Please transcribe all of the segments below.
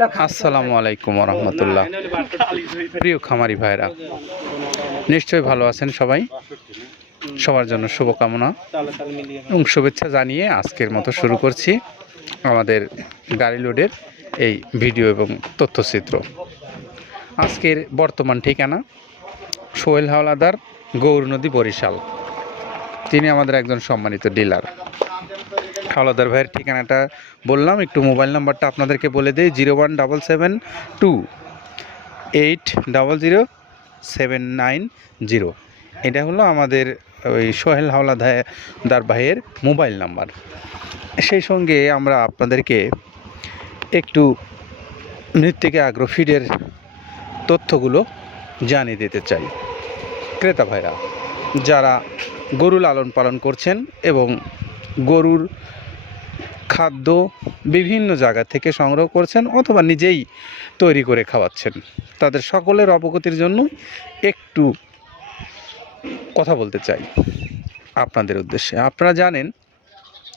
আসসালামু আলাইকুম রহমতুল্লাহ প্রিয় খামারি ভাইরা, নিশ্চয়ই ভালো আছেন সবাই? সবার জন্য শুভকামনা এবং শুভেচ্ছা জানিয়ে আজকের মতো শুরু করছি আমাদের গাড়ি লোডের এই ভিডিও এবং তথ্যচিত্র। আজকের বর্তমান ঠিকানা সোহেল হাওলাদার গৌর নদী বরিশাল। তিনি আমাদের একজন সম্মানিত ডিলার। হাওলাদার ভাইয়ের ঠিকানাটা বললাম, একটু মোবাইল নাম্বারটা আপনাদেরকে বলে দিই, zero one double seven two eight double zero seven nine zero. এটা হলো আমাদের ওই সোহেল হাওলাদার ভাইয়ের মোবাইল নাম্বার। সেই সঙ্গে আমরা আপনাদেরকে একটু নৃত্যকে আগ্রহ ফিডের তথ্যগুলো জানিয়ে দিতে চাই। ক্রেতা ভাইরা, যারা গরু লালন পালন করছেন এবং গরুর খাদ্য বিভিন্ন জায়গা থেকে সংগ্রহ করছেন অথবা নিজেই তৈরি করে খাওয়াচ্ছেন। তাদের সকলের অবগতির জন্য একটু কথা বলতে চাই আপনাদের উদ্দেশ্যে। আপনারা জানেন,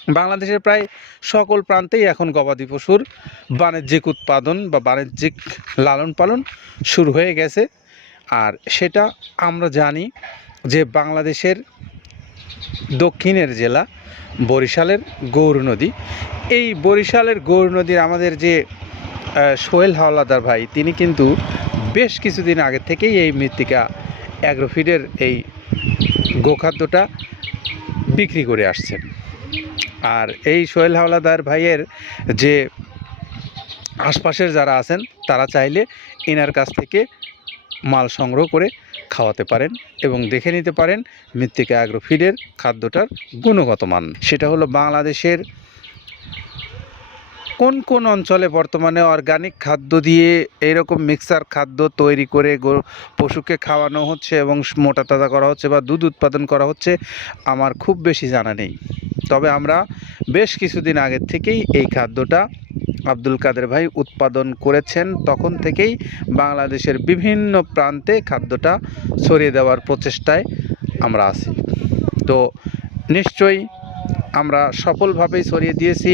বাংলাদেশের প্রায় সকল প্রান্তেই এখন গবাদি পশুর বাণিজ্যিক উৎপাদন বা বাণিজ্যিক লালন পালন শুরু হয়ে গেছে। আর সেটা আমরা জানি যে বাংলাদেশের দক্ষিণের জেলা বরিশালের গৌর নদী। এই বরিশালের গৌর নদীর আমাদের যে সোহেল হাওলাদার ভাই, তিনি কিন্তু বেশ কিছুদিন আগে থেকেই এই মৃত্তিকা অ্যাগ্রোফিডের এই গোখাদ্যটা বিক্রি করে আসছেন। আর এই সোহেল হাওলাদার ভাইয়ের যে আশপাশের যারা আছেন, তারা চাইলে এনার কাছ থেকে মাল সংগ্রহ করে খাওয়াতে পারেন এবং দেখে নিতে পারেন মৃত্তিকা অ্যাগ্রোফিডের খাদ্যটার গুণগত মান। সেটা হলো বাংলাদেশের কোন কোন অঞ্চলে বর্তমানে অর্গানিক খাদ্য দিয়ে এইরকম মিক্সার খাদ্য তৈরি করে পশুকে খাওয়ানো হচ্ছে এবং মোটা তাজা করা হচ্ছে বা দুধ উৎপাদন করা হচ্ছে, আমার খুব বেশি জানা নেই। তবে আমরা বেশ কিছুদিন আগের থেকেই এই খাদ্যটা আব্দুল কাদের ভাই উৎপাদন করেছেন, তখন থেকেই বাংলাদেশের বিভিন্ন প্রান্তে খাদ্যটা ছড়িয়ে দেওয়ার প্রচেষ্টায় আমরা আছি। তো নিশ্চয়ই আমরা সফলভাবেই ছড়িয়ে দিয়েছি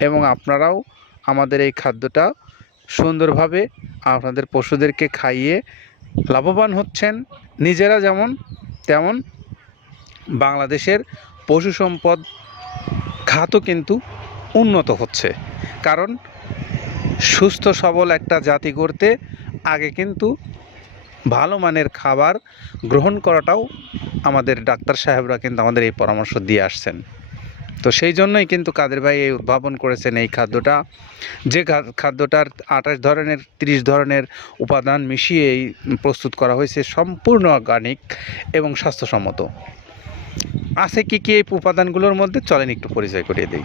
এবং আপনারাও আমাদের এই খাদ্যটা সুন্দরভাবে আপনাদের পশুদেরকে খাইয়ে লাভবান হচ্ছেন। নিজেরা যেমন, তেমন বাংলাদেশের পশু সম্পদ খাতও কিন্তু উন্নত হচ্ছে। কারণ সুস্থ, সবল একটা জাতি করতে আগে কিন্তু ভালো মানের খাবার গ্রহণ করাটাও আমাদের ডাক্তার সাহেবরা কিন্তু আমাদের এই পরামর্শ দিয়ে আসছেন। তো সেই জন্যই কিন্তু কাদের ভাই এই উদ্ভাবন করেছেন এই খাদ্যটা। যে খাদ্যটার আঠাশ ধরনের, তিরিশ ধরনের উপাদান মিশিয়ে এই প্রস্তুত করা হয়েছে সম্পূর্ণ অর্গানিক এবং স্বাস্থ্যসম্মত। আছে কি কি এই উপাদানগুলোর মধ্যে? চলেন একটু পরিচয় করিয়ে দিই।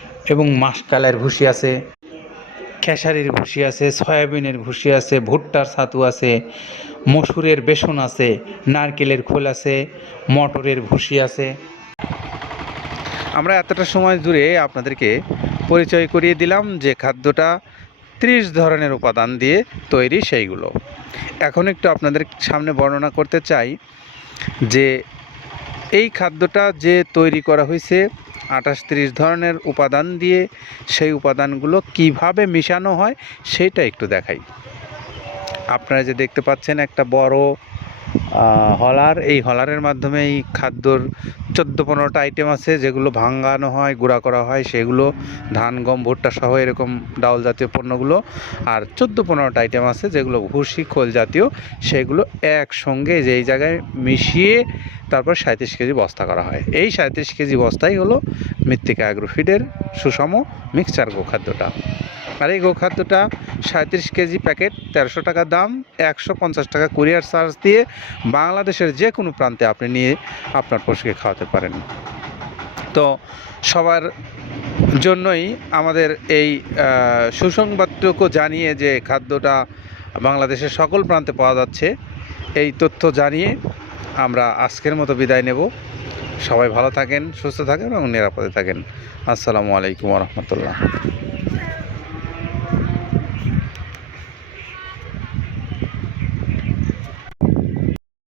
এবং মাসকালের ভুসি আছে, খেসারির ভুসি আছে, সয়াবিনের ভুসি আছে, ভুট্টার ছাতু আছে, মসুরের বেসন আছে, নারকেলের খোল আছে, মটরের ভুসি আছে। আমরা এতটা সময় জুড়ে আপনাদেরকে পরিচয় করিয়ে দিলাম যে খাদ্যটা ত্রিশ ধরনের উপাদান দিয়ে তৈরি সেইগুলো। এখন একটু আপনাদের সামনে বর্ণনা করতে চাই যে এই খাদ্যটা যে তৈরি করা হয়েছে আঠাশ তিরিশ ধরনের উপাদান দিয়ে সেই উপাদানগুলো কীভাবে মিশানো হয়, সেটা একটু দেখাই। আপনারা যে দেখতে পাচ্ছেন একটা বড় হলার। এই হলারের মাধ্যমে এই খাদ্যর চোদ্দ পনেরোটা আইটেম আছে, যেগুলো ভাঙানো হয়, গুঁড়া করা হয়, সেগুলো ধান, গম, ভুট্টা সহ এরকম ডাউল জাতীয় পণ্যগুলো। আর চোদ্দ পনেরোটা আইটেম আছে, যেগুলো ভুসি, খোল জাতীয়, সেগুলো একসঙ্গে যেই জায়গায় মিশিয়ে তারপর সাঁত্রিশ কেজি বস্তা করা হয়। এই সাঁত্রিশ কেজি বস্তাই হলো মৃত্তিকা অ্যাগ্রোফিডের সুষম মিক্সচার গোখাদ্যটা। আর এই গোখাদ্যটা সাঁত্রিশ কেজি প্যাকেট, তেরোশো টাকা দাম, একশো পঞ্চাশ টাকা কুরিয়ার চার্জ দিয়ে বাংলাদেশের যে কোনো প্রান্তে আপনি নিয়ে আপনার পশুকে খাওয়াতে পারেন। তো সবার জন্যই আমাদের এই সুসংবাদটুকু জানিয়ে যে খাদ্যটা বাংলাদেশের সকল প্রান্তে পাওয়া যাচ্ছে, এই তথ্য জানিয়ে আমরা আজকের মতো বিদায় নেব। সবাই ভালো থাকেন, সুস্থ থাকেন এবং নিরাপদে থাকেন। আসসালামু আলাইকুম রহমতুল্লাহ।